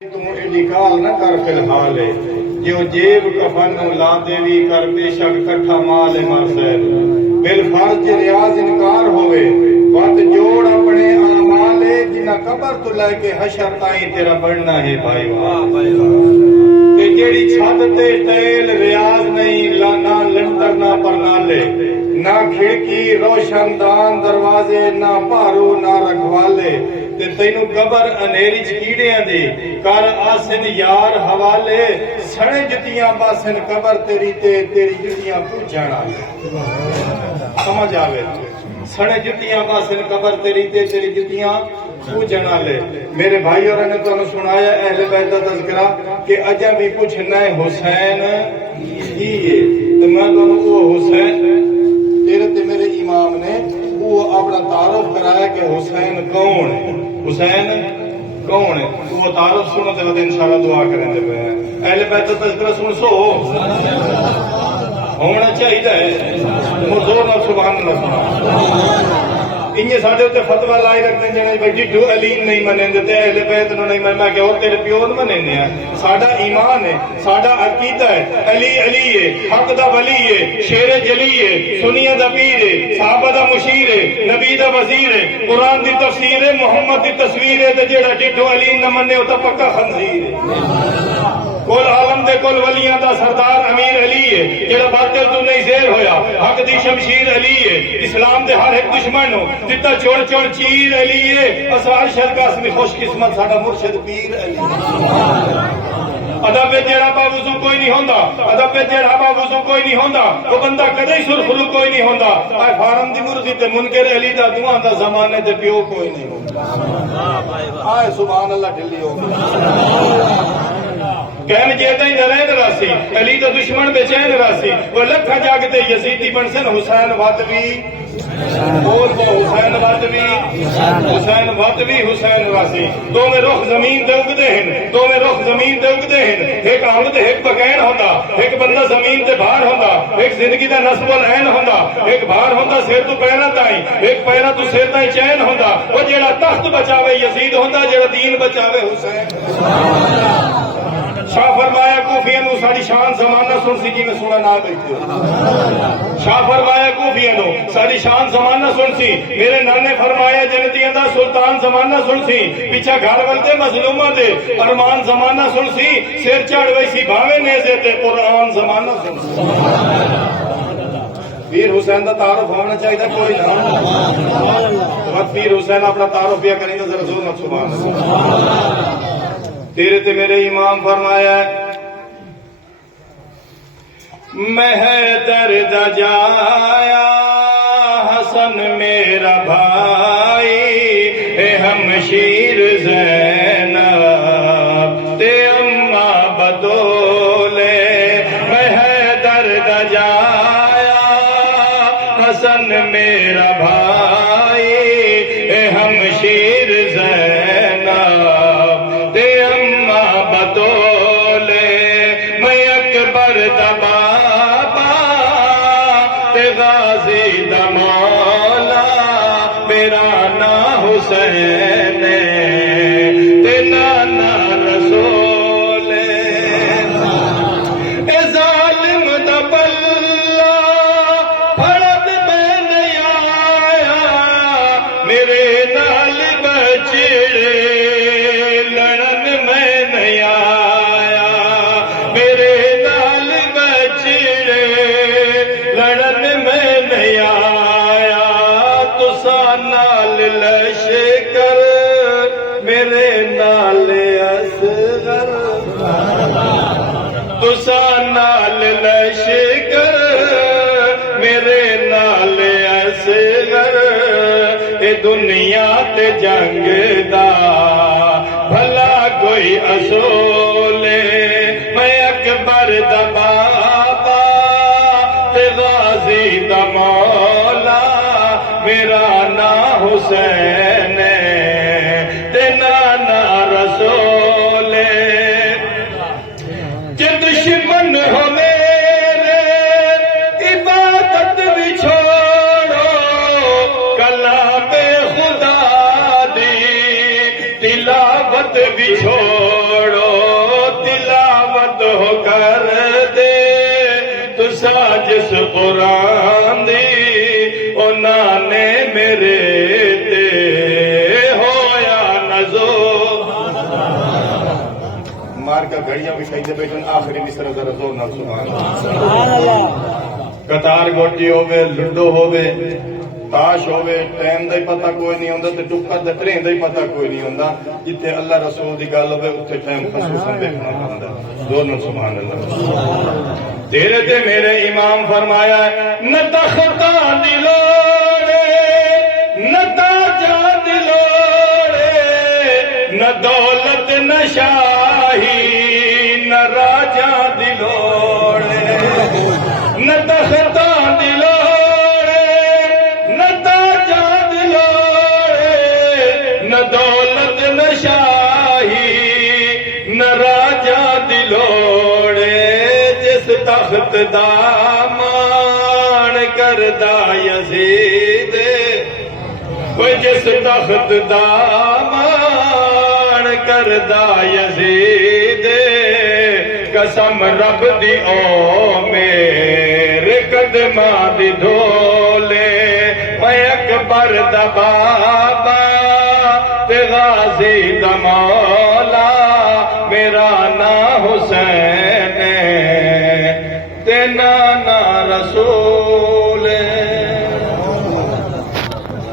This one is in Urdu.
تو انتقال نہ کر فی الحال جو جیب کفن لا دیوی کر بے شک کٹھا مال مرسل بالفرض ریاض انکار ہوئے وقت جوڑ اپنے اعمال جنہ قبر تو لے کے حشر تائیں تیرا بڑھنا ہے بھائی کہ جیڑی چھت تے ٹیل ریاض نہیں نہ لنٹر نہ پرنالے نہ کھڑکی روشن دان دروازے نہ پارو نہ رکھوالے تے تینو قبر انیری چکیڑیاں دی کر آسن یار حوالے سڑے جتیاں باسن قبر تیری تے تیری جتیاں پوچھانا سمجھ آوے سڑے جتیاں باسن قبر تیری تے تیری جتیاں پوچھانا لے میرے بھائی اور نے تو انہوں سنایا اہل بیت کا تذکرہ کہ اجا بھی پوچھنا ہے حسین ہی ہے تو میں تو انہوں کو حسین تیرے تے میرے امام نے وہ اپنا تعارف کرایا کہ حسین کون ہے حسین کون ہے وہ تعارف سنو تے ود انشاءاللہ دعا کریں تے پہ اہل بیت کا تذکرہ سن سو ہونا چاہیے زور نہ سبحان اللہ سنا انہیں ساڑھے ہوتے فتوہ لائی رکھتے ہیں بھائی جڈو علی نہیں منیں دیتے اہل بیت نو نہیں منیں کہ اور تیرے پیون منیں دیا ساڑھا ایمان ہے ساڑھا عقیدہ ہے علی علی ہے حق دا ولی ہے شیر جلی ہے سنیہ دا پیر ہے صحابہ دا مشیر ہے نبی دا وزیر ہے قرآن دی تفسیر ہے محمد دی تصویر ہے تے جیڑا جڈو علی نہ منیں ہوتا پکا خنزیر ہے کل عالم دے کل ولیاں دا سردار امیر علی ہے جیڑا باطل تو نہیں زیر ہویا حق دی شمشیر علی ہے اسلام دے ہر ایک دشمن ہو جتا چوڑ چوڑ چیر علی ہے اسرار شرکاس میں خوش قسمت ساڑا مرشد پیر علی ادب جیڑا باوضو کوئی نہیں ہوندا ادب جیڑا باوضو کوئی نہیں ہوندا وہ بندہ کدے سرخرو کوئی نہیں ہوندا اے فارم دی مرضی تے منکر علی دا دعاں دا زمانے تے پیو کوئی نہیں ہوندا آئے سبحان اللہ ڈلی ہو کہم جیتا ہی نرین راسی علی تو دشمن بے چین راسی وہ لکھا جاگتے یزیدی بنسن حسین واتوی بول تو حسین واتوی حسین واتوی حسین راسی دو میں رخ زمین دے اگدے ہیں دو میں رخ زمین دے اگدے ہیں ایک آمد ایک بقین ہوندہ ایک بندہ زمین تے بھار ہوندہ ایک زندگی دا نصب العین ہوندہ ایک بھار ہوندہ سیر تو پیرہ تائیں ایک پیرہ تو سیر تائیں چین ہوندہ وہ جیڑا تخت بچاوے یزید ہوندہ جیڑا دین بچاوے حسین شاہ فرمایا کوفیاں نو ساری شان زمانہ سن سی جی میں سنا نہ بیٹھے شاہ فرمایا کوفیاں نو ساری شان زمانہ سن سی میرے نانے فرمایا جنتیاں دا سلطان زمانہ سن سی پیچھا گھر ولتے مظلومہ دے ارمان زمانہ سن سی سیر چاڑ ویسی بھاوے نیزے تے قرآن زمانہ سن سی پیر حسین دا تعارف ہونا چاہیے کوئی نہ پیر حسین اپنا تعارف کیا کریں گے ذرا زور مت سبحان اللہ تیرے تے میرے امام فرمایا مہتر دا جایا حسن میرا بھائی اے ہمشیر زینب تے اماں بدولے مہتر دا جایا حسن میرا بھائی اے ہمشیر زینب غازی دا مولا میرا نا حسین تے نانا رسول اے ظالم دا بلا پھڑت میں نہیں آیا میرے نال بچڑے لڑن میں نہیں آیا میرے نال بچڑے لڑن میں نہیں آیا تسا نال لشکر میرے نال اصغر تسا نال لشکر میرے نال اصغر اے دنیا تے جنگ دا بھلا کوئی اصول میں اکبر دا بابا غازی دا مولا میرا نا حسین تے نانا رسول جے دشمن ہو میرے عبادت بھی چھوڑو کلام خدا دی تلاوت بھی چھوڑو جس قرآن دی انہاں نے میرے تے ہویا نزو مار کا گھڑیاں بھی کہیں دے بیٹھن آخری مصرع ذرا زور نال سبحان اللہ قطار گوٹی ہوے لڈو ہوے تاش ہوے ٹائم دا ہی پتہ کوئی نہیں ہوندا تے ٹکر تے ٹرین دا ہی پتہ کوئی نہیں ہوندا جتھے اللہ رسول دی گل ہوے اوتھے ٹائم خصوصاً دیکھنا پوندا زور نال سبحان اللہ تیرے تے میرے امام فرمایا ہے نہ تختا دلوڑے نہ تاجا دلوڑے نہ دولت نہ شاہی نہ راجا دلوڑے نہ تختا دلوڑے نہ تاجا دلوڑے نہ دولت نہ شاہی نہ راجا دلوڑے تخت دامان کردا یزید وہ جس تخت دامان کردا یزید قسم رب دی او میرے قدماں دی دھولے میں اکبر دا بابا تے غازی دا مولا